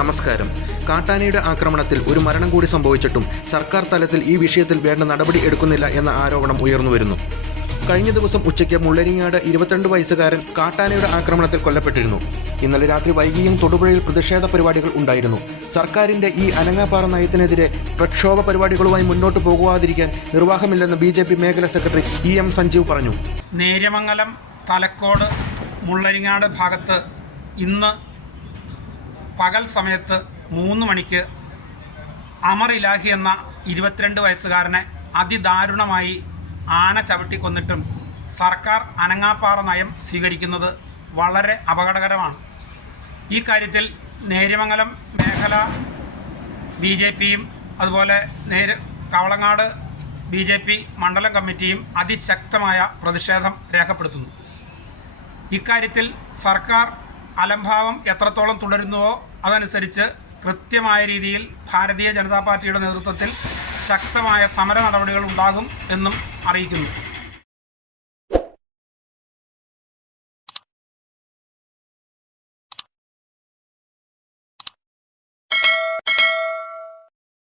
നമസ്കാരം. കാട്ടാനയുടെ ആക്രമണത്തിൽ ഒരു മരണം കൂടി സംഭവിച്ചിട്ടും സർക്കാർ തലത്തിൽ ഈ വിഷയത്തിൽ വേണ്ട നടപടി എടുക്കുന്നില്ല എന്ന ആരോപണം ഉയർന്നുവരുന്നു കഴിഞ്ഞ ദിവസം ഉച്ചയ്ക്ക് മുള്ളരിങ്ങാട് ഇരുപത്തിരണ്ട് വയസ്സുകാരൻ കാട്ടാനയുടെ ആക്രമണത്തിൽ കൊല്ലപ്പെട്ടിരുന്നു. ഇന്നലെ രാത്രി വൈകിയും തൊടുപുഴയിൽ പ്രതിഷേധ പരിപാടികൾ ഉണ്ടായിരുന്നു. സർക്കാരിന്റെ ഈ അനങ്ങാപ്പാറ നയത്തിനെതിരെ പ്രക്ഷോഭ പരിപാടികളുമായി മുന്നോട്ട് പോകുവാതിരിക്കാൻ നിർവാഹമില്ലെന്ന് ബി ജെ പി മേഖലാ സെക്രട്ടറി ഇ എം സഞ്ജീവ് പറഞ്ഞു. നേര്യമംഗലം തലക്കോട് മുള്ളരിങ്ങാട് ഭാഗത്ത് ഇന്ന് പകൽ സമയത്ത് മൂന്ന് മണിക്ക് അമർ ഇലാഹി എന്ന ഇരുപത്തിരണ്ട് വയസ്സുകാരനെ അതിദാരുണമായി ആന ചവിട്ടിക്കൊന്നിട്ടും സർക്കാർ അനങ്ങാപ്പാറ നയം സ്വീകരിക്കുന്നത് വളരെ അപകടകരമാണ്. ഈ കാര്യത്തിൽ നേര്യമംഗലം മേഖല ബി ജെ പിയും അതുപോലെ നേര് കവളങ്ങാട് ബി ജെ പി മണ്ഡലം കമ്മിറ്റിയും അതിശക്തമായ പ്രതിഷേധം രേഖപ്പെടുത്തുന്നു. ഇക്കാര്യത്തിൽ സർക്കാർ അലംഭാവം എത്രത്തോളം തുടരുന്നുവോ അതനുസരിച്ച് കൃത്യമായ രീതിയിൽ ഭാരതീയ ജനതാ പാർട്ടിയുടെ നേതൃത്വത്തിൽ ശക്തമായ സമര നടപടികൾ ഉണ്ടാകും എന്നും അറിയിക്കുന്നു.